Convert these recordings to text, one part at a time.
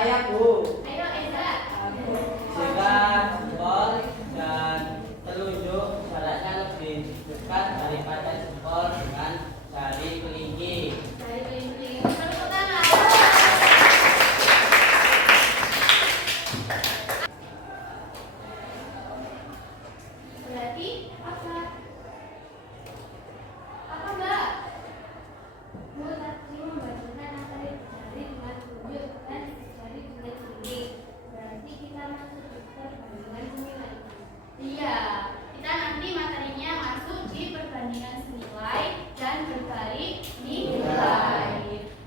Saya Bu. Ayo Eza. Jika jempol dan telunjuk jaraknya lebih dekat daripada jempol dengan jari kelingking. Jari kelingking. Tepuk tangan. Berarti apa? Apa Mbak? Bu tadi membandingkan antara jari dengan telunjuk dan jari dengan kelingking. Berarti kita masuk ke perbandingan senilai. Iya, kita nanti materinya masuk di perbandingan senilai dan berbalik nilai.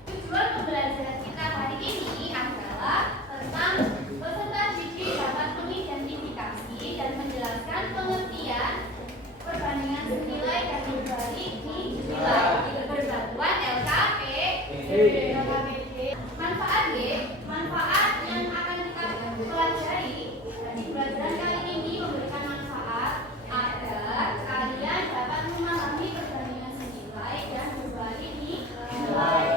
Tujuan pembelajaran kita hari ini adalah tentang peserta didik dapat mengidentifikasi dan menjelaskan pengertian perbandingan senilai dan berbalik nilai berbantuan LKPD. Manfaat B, manfaat yang akan kita pelajari di pelajaran kali ini memberikan manfaat agar kalian dapat memahami perbandingan senilai dan berbalik nilai.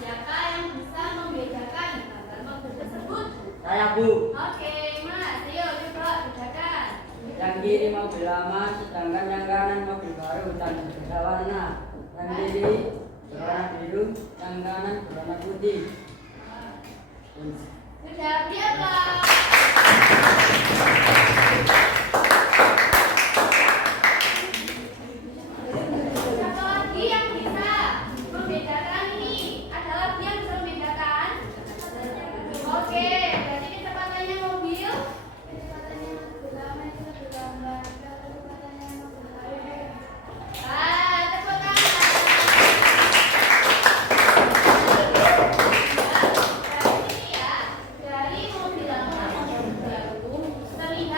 Siapa yang bisa membedakan antara mobil tersebut? Saya Bu. Oke, Mas, ayo coba bedakan. Yang kiri mobil lama, sedangkan yang kanan mobil baru dan berbeda warna. Yang kiri berwarna biru, yang kanan berwarna putih. Sudah siapa? Siapa lagi yang bisa membedakan ini? Ada lagi yang bisa membedakan? Oke, berarti kecepatannya mobil. Kecepatannya mobil lama itu lebih lambat. Kecepatannya mobil baru. Tepuk tangan. Dari sini ya, dari mobil lama sama mobil baru terlihat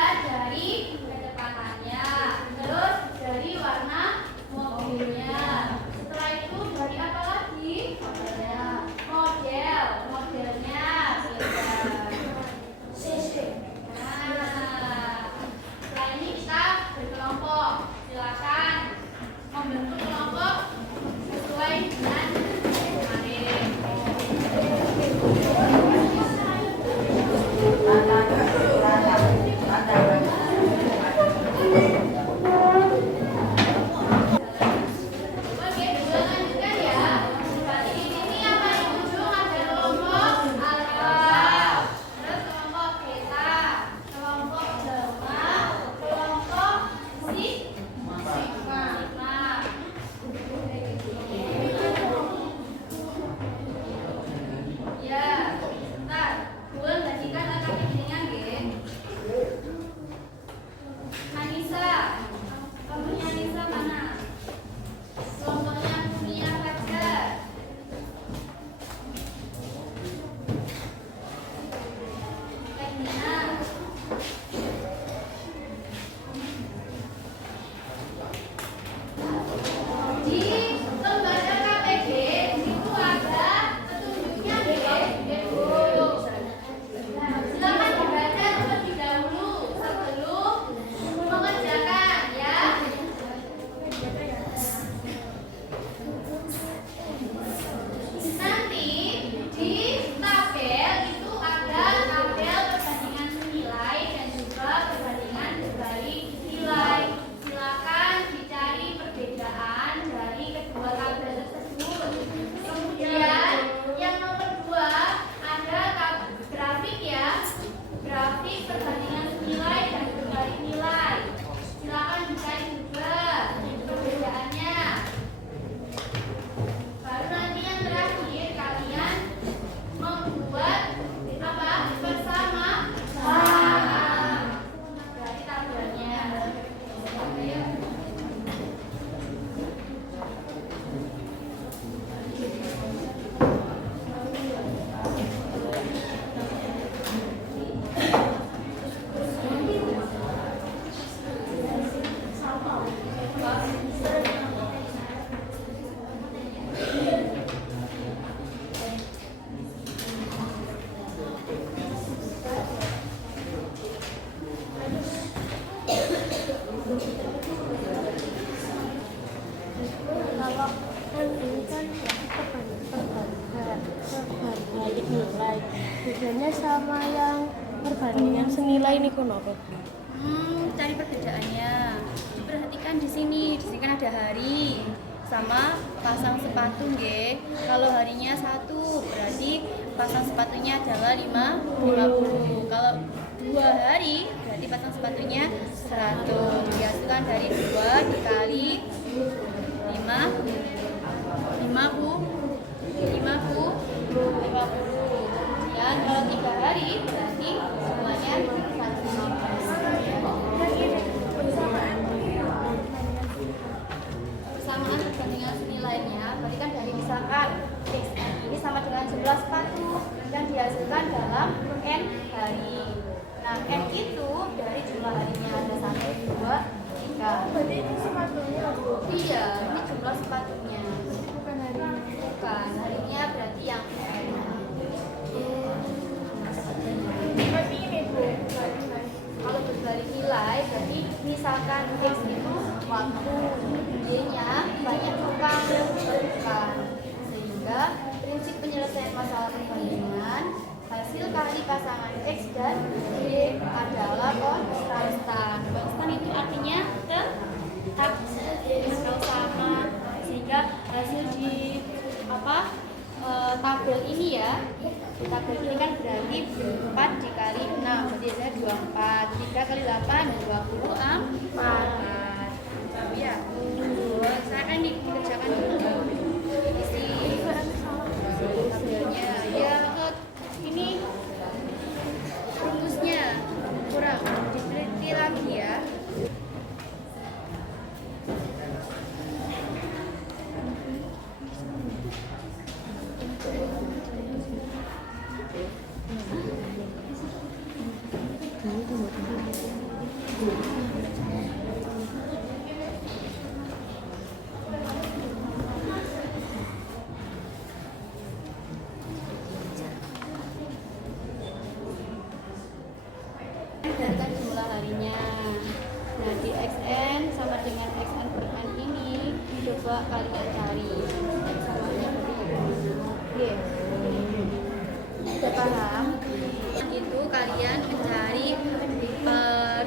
kalau ini kan perbanding nilai. Bedanya sama yang perbandingan senilai ini kenapa? Cari perbedaannya. Diperhatikan di sini kan ada hari sama pasang sepatu nggih. Kalau harinya 1 berarti pasang sepatunya adalah 50. Kalau 2 hari berarti pasang sepatunya 100. Dihasilkan dari 2 dikali 5 50. Kemudian kalau 3 hari berarti semuanya 150. Persamaan perbandingan senilainya berarti kan dari misalkan X ini sama dengan jumlah sepatu yang dihasilkan dalam N hari. Nah, N itu dari jumlah harinya ada 1, 2, 3. Berarti ini sepatunya Iya, ini jumlah sepatunya. bukan harinya. Bukan, harinya berarti yang N. Berarti ini Bu. Kalau berbalik nilai berarti misalkan X itu waktu, Y-nya banyak tukang bukan. Sehingga prinsip penyelesaian masalah perbandingan hasil kali pasangan X dan Y adalah konstan. Konstan itu artinya tetap kalau sama, sehingga hasil di tabel ini ya, di tabel ini kan berarti 4 dikali 6 berarti saya 24, 3 kali 8 24. Ya, saya kan dikerjakan dulu isi tabelnya ya. Ini rumusnya kurang diteliti lagi ya. Berdasarkan jumlah harinya. Nah, di XN sama dengan XN per N ini coba kalian cari samanya berarti sudah paham? Itu kalian mencari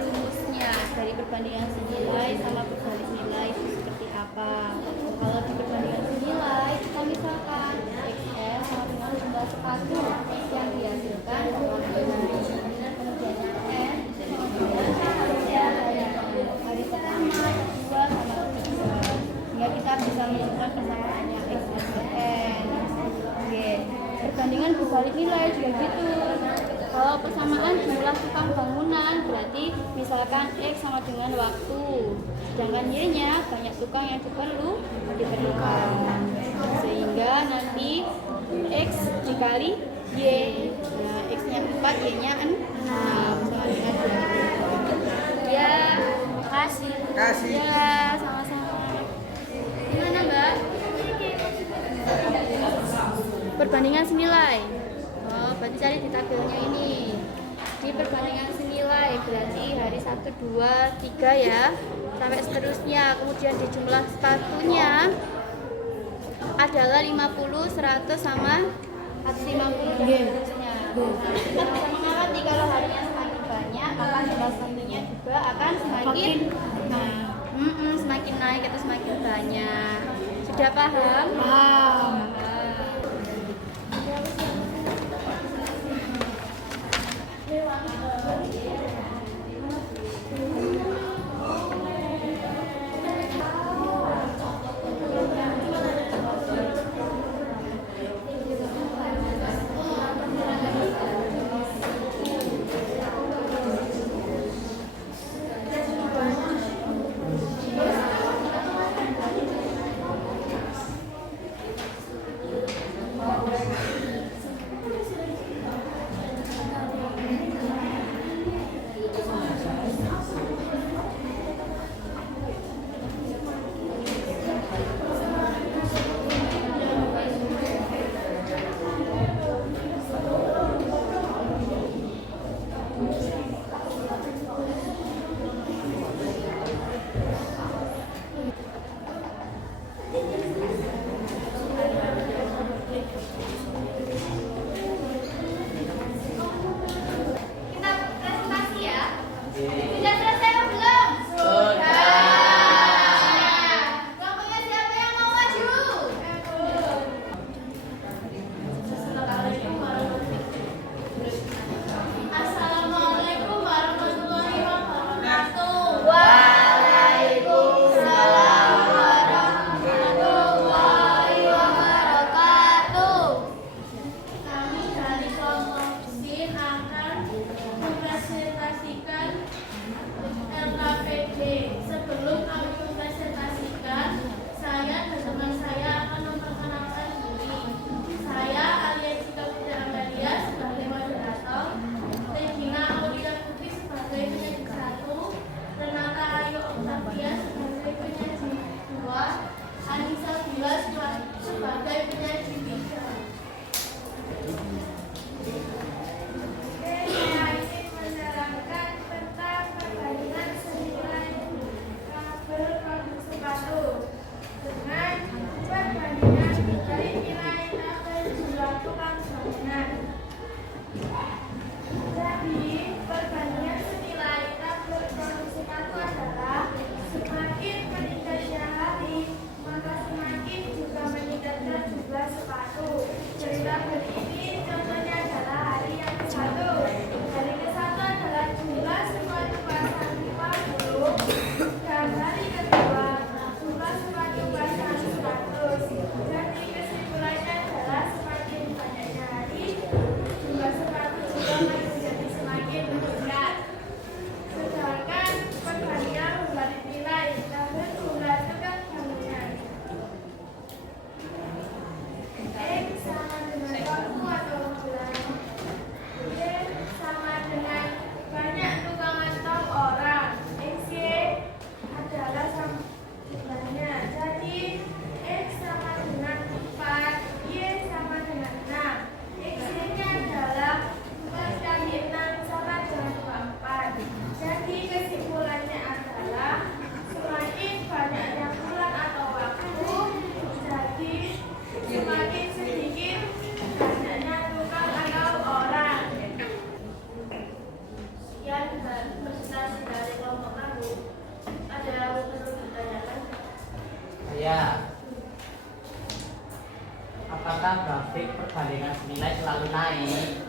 rumusnya dari perbandingan senilai sama berbalik nilai itu seperti apa. Kalau di perbandingan senilai kita misalkan XN sama dengan jumlah sepatu yang dihasilkan dalam hari. Hari pertama, kedua, sama ketiga. Ya kita bisa menentukan persamaannya X dan N. Oke. Perbandingan berbalik nilai juga gitu. Kalau persamaan jumlah tukang bangunan berarti misalkan X sama dengan waktu, sedangkan Y-nya banyak tukang yang diperlukan. Sehingga nanti X dikali Y. Nah, X-nya 4, Y-nya 6. Sama dengan 2. Ya, makasih. Ya, sama-sama. Gimana, Mbak? Perbandingan senilai. Oh, berarti cari di tabelnya ini. Di perbandingan senilai berarti hari 1, 2, 3 ya. Sampai seterusnya. Kemudian di jumlah sepatunya adalah 50, 100 sama 150 dan seterusnya. Kita bisa mengamati kalau harinya semakin banyak, maka jumlah sepatunya juga akan semakin naik atau semakin banyak. Sudah paham? Paham. Ya. Apakah grafik perbandingan nilai selalu naik?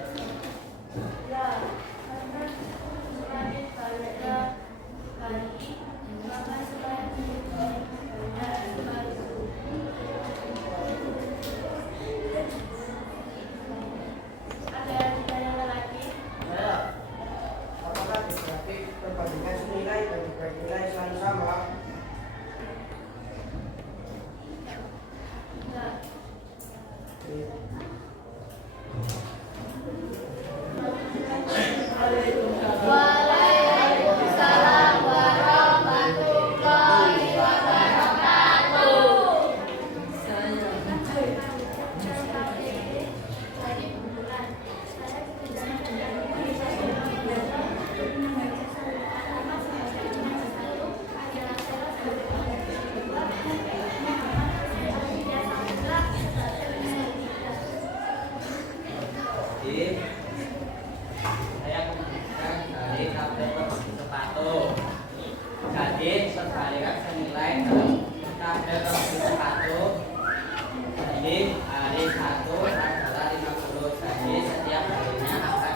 Ya, karena selain pada kali maka selain pada baru. Ada pertanyaan lagi? Ya, apakah di grafik perbandingan nilai dan dibagi nilai selalu sama? Ya. Waalaikumsalam warahmatullahi wabarakatuh. Jadi, saya kemudian dari tabel produksi sepatu. Jadi perbandingan senilai dalam tabel produksi sepatu. Jadi hari 1 adalah 50. Jadi setiap harinya akan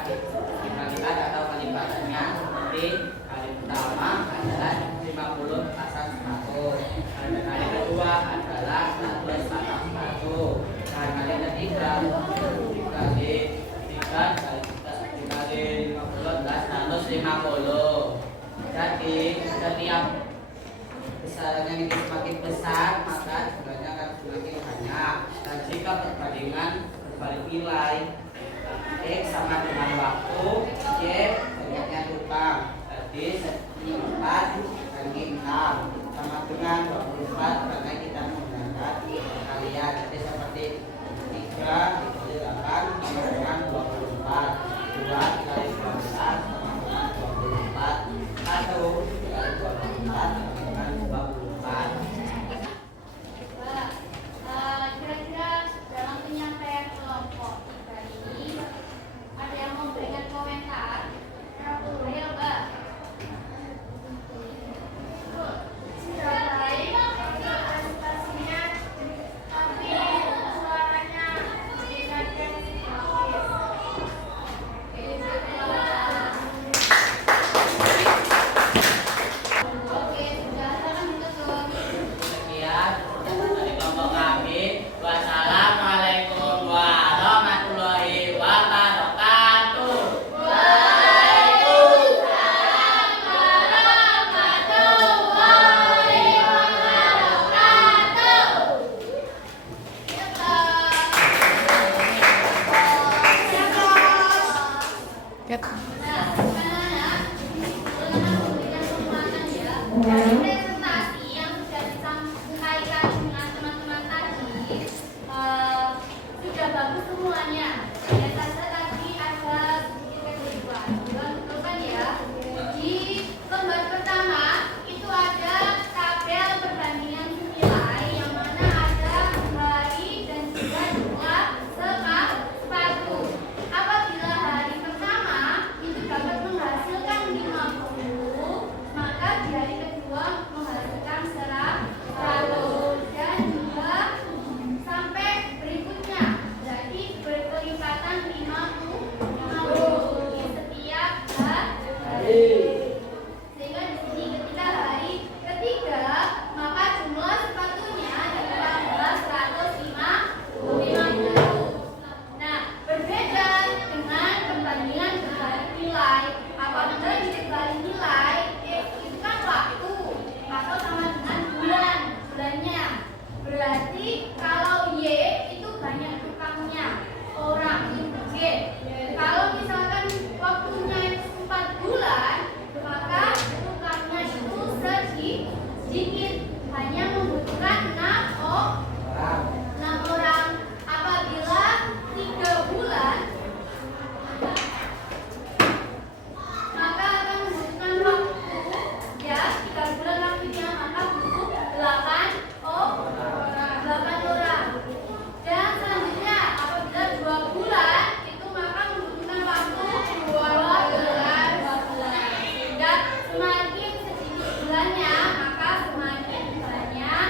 dibagi-bagi atau kelipatannya. Seperti hari pertama adalah 50 pasang sepatu. Hari kedua adalah 100 pasang sepatu. Dan hari ketiga dikali 50 adalah 150. Jadi setiap besarannya ini semakin besar maka jumlahnya akan semakin banyak. Dan jika perbandingan berbalik nilai X sama dengan waktu, Y banyaknya tukang. Jadi 4 kali 6 sama dengan 24 karena kita menggunakan perkalian. Jadi seperti 3 dikali 8 sama dengan 24, 2 dikali 12 sama dengan 24, 1 dikali 24 sama dengan 24. Kira-kira dalam penyampaian kelompok kita ini ada yang mau berikan komentar? Ayo, Mbak. Sudah baik presentasinya, tapi suaranya meningkatkan sedikit. Oke, sudah silakan ditutup. Sekian dari kelompok kami. Wassalamualaikum warahmatullahi wabarakatuh. Waalaikumsalam warahmatullahi wabarakatuh. Dari presentasi yang sudah disampaikan dengan teman-teman tadi, sudah bagus semuanya. Ya saja tadi ada sedikit kekeliruan. Bukan ya? Di lembar pertama itu ada tabel perbandingan nilai yang mana ada hari dan juga jumlah sepatu. Apabila hari pertama itu dapat menghasilkan 50, maka di hari kedua menghasilkan 100 dan juga sampai berikutnya. Jadi berkelipatan 50 di setiap hari. Sehingga di sini ketika hari ketiga maka jumlah sepatunya ditambah 150. Nah, berbeda dengan perbandingan berbalik nilai. Apabila dibalik nilai, itu kan waktu atau sama dengan bulannya. Berarti kalau Y itu banyak tukangnya, orang itu G. Kalau misalkan waktunya itu 4 bulan, maka tukangnya itu sedikit, hanya membutuhkan 6 orang. Apabila 3 bulan, maka akan membutuhkan waktu, ya 3 bulan waktunya, maka butuh 8 orang. Dan selanjutnya apabila 2 bulan itu maka membutuhkan waktu 12. Dan semakin sedikit bulannya maka semakin banyak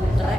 Mitra